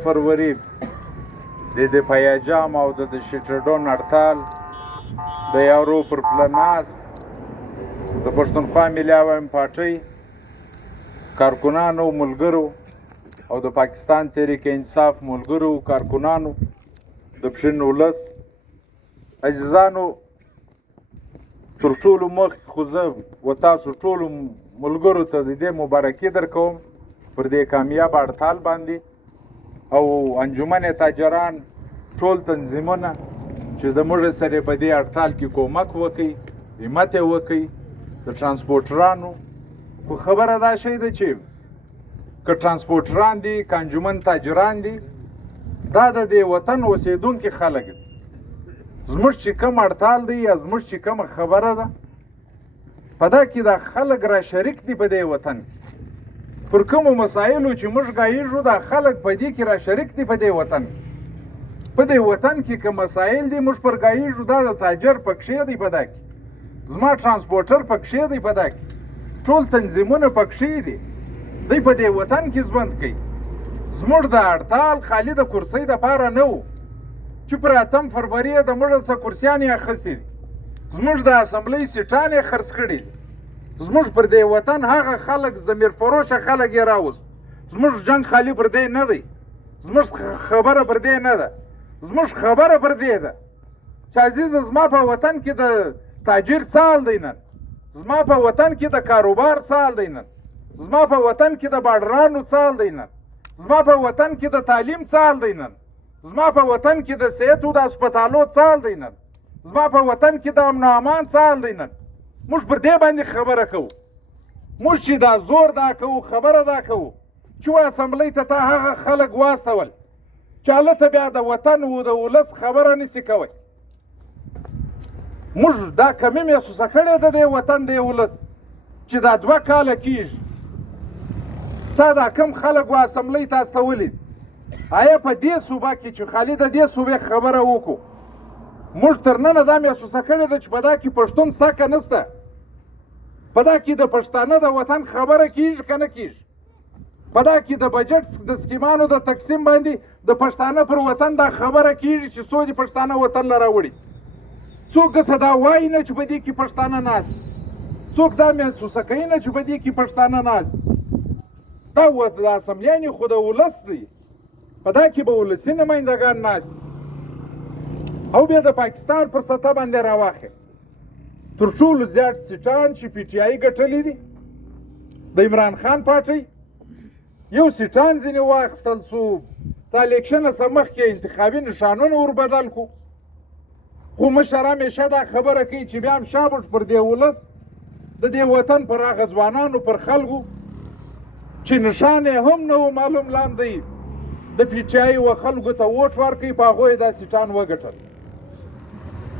فروری د دفاعي جام او د شټرډون هړتال د یارو پر پلناس د پښتونخوا ملي عوامي پارټۍ کارکنانو ملګرو او د پاکستان تحریک انصاف ملګرو کارکنانو د پشین ولس عزیزانو تر ټولو مخکې خو زه و تاسو ټولو ملګرو ته د دې مبارکي درکوم پر دې کامیاب هړتال باندې او انجمن تاجران ټول تنظیمونه چې زموږ سره په دې هړتال کې کومک وکړي همت یې وکړي د ترانسپورټرانو خو خبره دا شی ده چې که ترانسپورټران دي که انجمن تاجران دي دا د دې وطن اوسېدونکي خلک دي زموږ چې کوم هړتال دی یا زموږ چې کومه خبره ده په دا کې دا خلک را شریک دي په دې وطن کې پر کومو مسایلو چې موږ ګایږو دا خلک په دې کې را شریک دي په دې وطن په دې وطن کې که مسایل دي موږ پر ګایږو دا د تاجر پکښې دی په دا کې زما ترانسپورټر پکښې دی په دا کې ټول تنظیمونه پکښې دي دوی په دې وطن کې ژوند کوي زموږ د هړتال خالي د کرسۍ دپاره نه و چې پر 8 فروری د موږ څه کرسیانې اخیستې دي زموږ د اسمبلۍ سیټان یې خرڅ کړي دي زموږ پر دې وطن هغه خلک ضمیر فروشه خلک یې راوست زموږ جنګ خالي پر دې نه دی زموږ خبره پر دې نه ده زموږ خبره پر دې ده چې عزیزه زما په وطن کې د تاجر سال دی نن زما په وطن کې د کاروبار سال دی نن زما په وطن کې د باډرانو سال دی نن زما په وطن کې د تعلیم سال دی نن زما په وطن کې د صحت او د هسپتالو سال دی نن زما په وطن کې د امن او امان سال دی نن موږ پر دې باندې خبره کوو موږ چې دا زور دا کوو خبره دا کوو چې و اسمبلۍ ته هغه خلک واستول چې هلته بیا د وطن و د ولس خبره نسي کوی موږ دا کمي محسوسه کړې ده د وطن د ولس چې دا 2 کاله کېږي تا دا کم خلک و اسمبلۍ ته استولي آیا په دې صوبه کې چې خالي د دې صوبې خبره وکړو موږ تر ننه دا محسوسه کړې ده چې په دا کې پښتون شته که نشته په دا کې د پښتانه د وطن خبره کېږي که نه کېږي په دا کې د بجټ د سکیمانو د تقسیم باندې د پښتانه پر وطن دا خبره کېږي چې څو دي پښتانه وطن له راوړي څوک دسه دا وایي نه چې په دې کې پښتانه ناست څوک دا محسوسه کوي نه چې په دې کې پښتانه ناست دا د اسمبلیانې خو د ولس دی په دا کې به ولسي نمایندګان ناست او بیا د پاکستان پر سطح باندې راواخې تر ټولو زیات سیټان چې پی ټي آی ګټلي دي د عمران خان پارټۍ یو سیټان ځینې واخیستل سو د الیکشن څخه مخکې انتخابي نشانونه ور بدل کو خو مشر همیشه دا خبره کوي چې بیا هم شابوش پر دې ولس د دې وطن پر هغه ځوانانو پر خلکو چې نشان یې هم نه و معلوم لاندې د پی ټي آی و خلکو ته ووټ ورکوي په هغو یې دا سیټان وګټل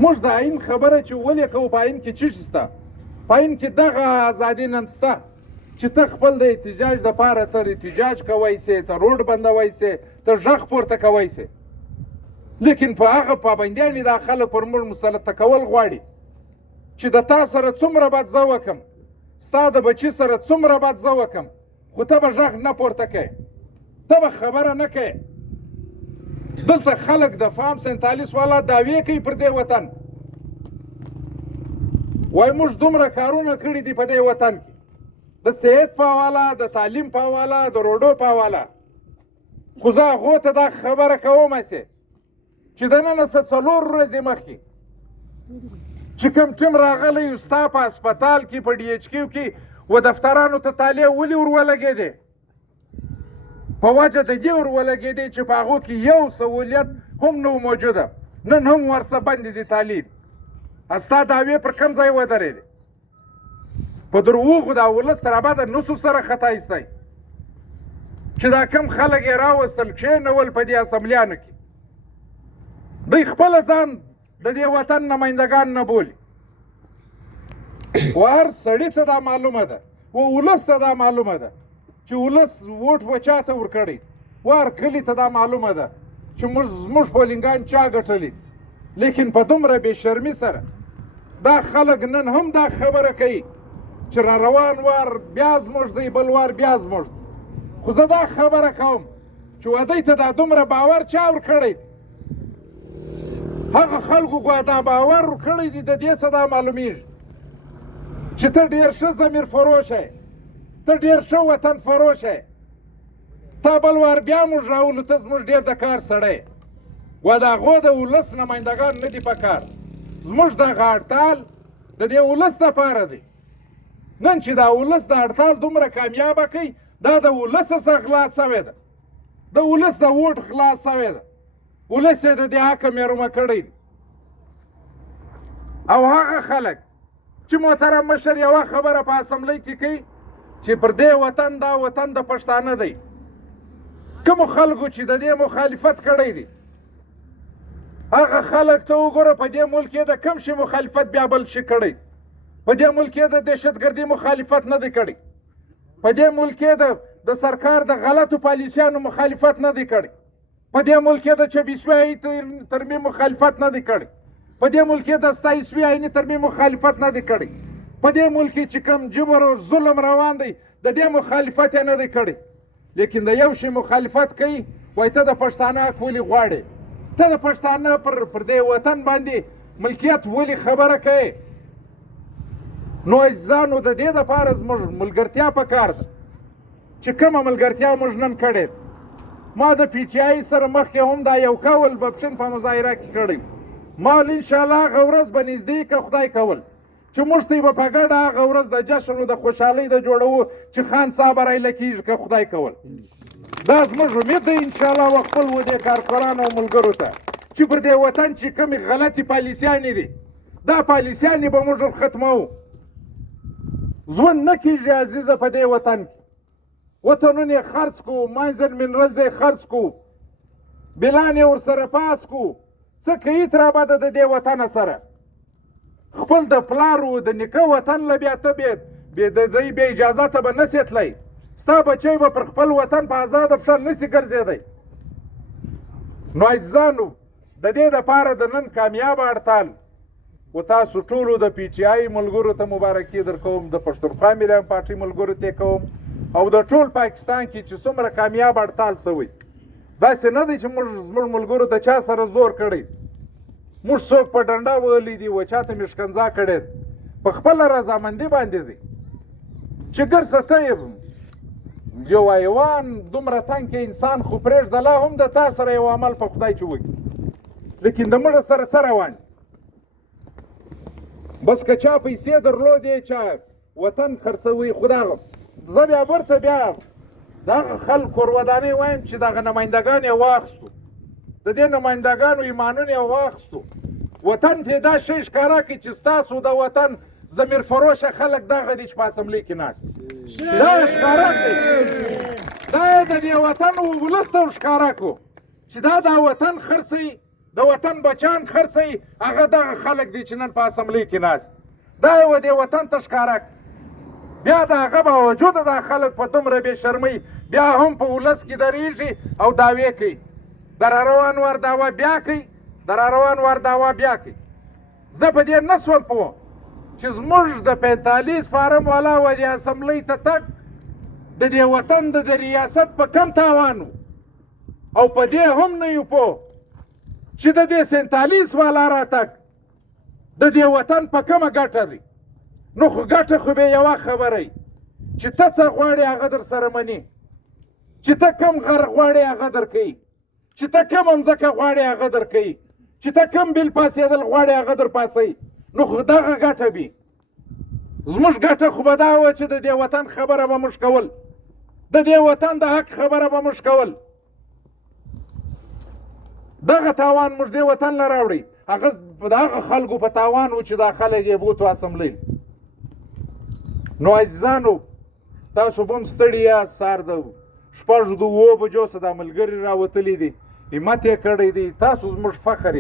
موږ د آئین خبره چې ولې کوو په آئین کې څه شته په آئین کې دغه ازادي نن شته چې ته خپل د احتجاج دپاره ته احتجاج کوی سې ته روډ بندوی سې ته غږ پورته کوی سې لیکن په هغه پابندیانې دا خلک پر موږ مسلطه کول غواړي چې د تا سره څومره بد زه وکړم ستا د بچي سره څومره بد زه وکړم خو ته به غږ نه پورته کوې ته به خبره نه کوې دلته خلک د فام 47 والا دعوې کوي پر دې وطن وایي موږ دومره کارونه کړي دي په دې وطن کې د صحت په حواله د تعلیم په حواله د روډو په حواله خو زه هغو ته دا خبره کوم هسې چې د نن څه 4 ورځې مخکې چې کوم ټیم راغلی ستا په هسپتال کې په ډي ایچ کیو کې و دفترانو ته طالع ولې ور ولګېدې په وجه د دې ور ولګېدې چې په هغو کې یو سهولیت هم نه موجوده نن هم ورسه بندې دي تعلیم ستا دعوې پر کوم ځای ودرېدې په دروغو دا ولس تر ابده نسو سره خطا ایستی چې دا کم خلک یې راوستل کښېنول په دې اسمبلیانو کې دوی خپله ځان د دې وطن نمایندګان نه بولي و هر سړي ته دا معلومه ده و ولس ته دا معلومه ده چې ولس ووټ و چا ته ورکړی و هر کلي ته دا معلومه ده چې زموږ پولینګان چا ګټلي لیکن په دومره بې شرمي سره دا خلک نن هم دا خبره کوي چې را روان وار بیا زموږ دی بل وار بیا زموږ خو زه دا خبره کوم چې ودی ته دا دومره باور چا ورکړی هغه خلکو ګوا دا باور ورکړی دی د دې څه دا معلومیږي چې ته ډېر ښه ضمیر فروش یې ته ډېر ښه وطن فروش یې تا بل وار بیا موږ راولو ته زموږ ډېر د کار سړی ګوا د هغو د ولس نمایندګان نه دي په کار زموږ دغه هړتال د دې ولس دپاره دی نن چې دا ولس د هړتال دومره کامیابه کوي دا د ولس څخه غلا سوې ده د ولس د ووټ غلا سوې ده ولس یې د دې حقه محرومه کړی دی او هغه خلک چې محترم مشر یوه خبره په اسمبلۍ کې کوي چې پر دې وطن دا وطن د پښتانه دی کومو خلکو چې د دې مخالفت کړی دی هغه خلک ته وګوره په دې ملک یې د کوم شي مخالفت بیا بل شي کړی په دې ملک یې د دهشتګردي مخالفت نه دی کړی په دې ملک یې د سرکار د غلطو پالیسیانو مخالفت نه دی کړی په دې ملک یې د 24 آیین ترمیم مخالفت نه دی کړی په دې ملک یې د 27 آیین ترمیم مخالفت نه دی کړی په دې ملک کې چې کوم جبر او ظلم روان دی د دې مخالفت یې نه دی کړی لیکن د یو شي مخالفت کوي وایي ته د پښتانه حق ولې غواړې ته د پښتانه پر دې وطن باندې ملکیت ولې خبره کوې نو عزیزانو د دې دپاره زموږ ملګرتیا پکار ده چې کومه ملګرتیا موږ نن کړې ما د پی ټي آی سره مخکې هم دا یو کول به پشین په مظاهره کې کړی ما انشاءالله هغه ورځ به نږدې که خدای کول چې موږ ته به په ګډه هغه ورځ د جشن او د خوشحالۍ د جوړوو چې خان صاحب رایله کېږي که خدای کول دا زموږ امید دی انشاءالله و خپل و دې کارکرانو او ملګرو ته چې پر دې وطن چې کومې غلطې پالیسیانې دي دا پالیسیانې به موږ ختموو ژوند نه کېږي عزیزه په دې وطن کې وطنونه یې خرڅ کړو ماینز منرلز یې خرڅ کړو بلان یې ورسره پاس کړو څه کوي تر ابده د دې وطنه سره خپل د پلارو د نیکه وطن له بیا ته د دوی بې اجازته به نسې تلی ستا بچی به پر خپل وطن په ازاده پښه نسي ګرځېدی نو عزیزانو د دې دپاره د نن کامیابه هړتال و تاسو ټولو د پی ټي آی ملګرو ته مبارکي درکوم د پښتونخوا ملي پارټۍ ملګرو ته کوم او د ټول پاکستان کې چې څومره کامیاب هړتال سوی داسې نه دی چې موږ زموږ ملګرو ته چا سره زور کړی موږ څوک په ډنډه وهلی دي و چاته مې ښکنځا کړې په خپله رضامندي باندې دی چې ګرځه ته یې یو حیوان دومره تنګ کې انسان خو پرېږده لا هم د تا سره یو عمل په خدای چې وکړي لیکن د مړه سره څه روان بس که چا پیسې درلودې چا وطن خرڅوي خو دغه زه بیا ورته بیا دغه خلکو ودانۍ وایم چې دغه نمایندګان یې واخیستو د دې نمایندګانو ایمانونه یې واخیستو وطن ته دا شی ښکاره کړي چې ستاسو د وطن ضمیر فروشه خلک دغه دي چې په اسمبلۍ کې ناست دا یې ښکاره کړي دا یې د دې وطن ولس ته ښکاره کړو چې دا وطن خرڅوي د وطن بچان خرڅوي هغه دغه خلک دي چې نن په اسمبلۍ کې ناست دا یې دې وطن ته ښکاره کړي بیا د هغه باوجود دا خلک په دومره بې شرمۍ بیا هم په ولس کې درېږي او دعوې کوي در روان ور دعوا بیا کوي در روان ور دعوا بیا کوي زه په دې نه شوم پوه چې زموږ د 45 فارم والا و دې اسمبلۍ ته تګ د دې وطن د ریاست په کم تاوان او په دې هم نه یو پوه چې د دې 47 والا راتګ د دې وطن په کومه ګټه دی نو خو ګټه خو به یوه خبره چې ته څه غواړې هغه در سره مني چې ته کم غر غواړې هغه درکوي چې ته کم مځکه غواړې هغه درکوي چې ته کم بیل پاسېدل غواړې هغه در پاسوي نو خو دغه ګټه وي زموږ ګټه خو به دا وه چې د دې وطن خبره به موږ کول د دې وطن د حق خبره به موږ کول دغه تاوان موږ دې وطن له راوړی هغه د هغه خلکو په تاوان و چې دا خلک یې بوتو اسمبلۍ نو عزیزانو تاسو به هم ستړي یاست سهار د 6 د 7 بجو څخه دا ملګري راوتلي دي همت یې کړی دی تاسو زموږ فخر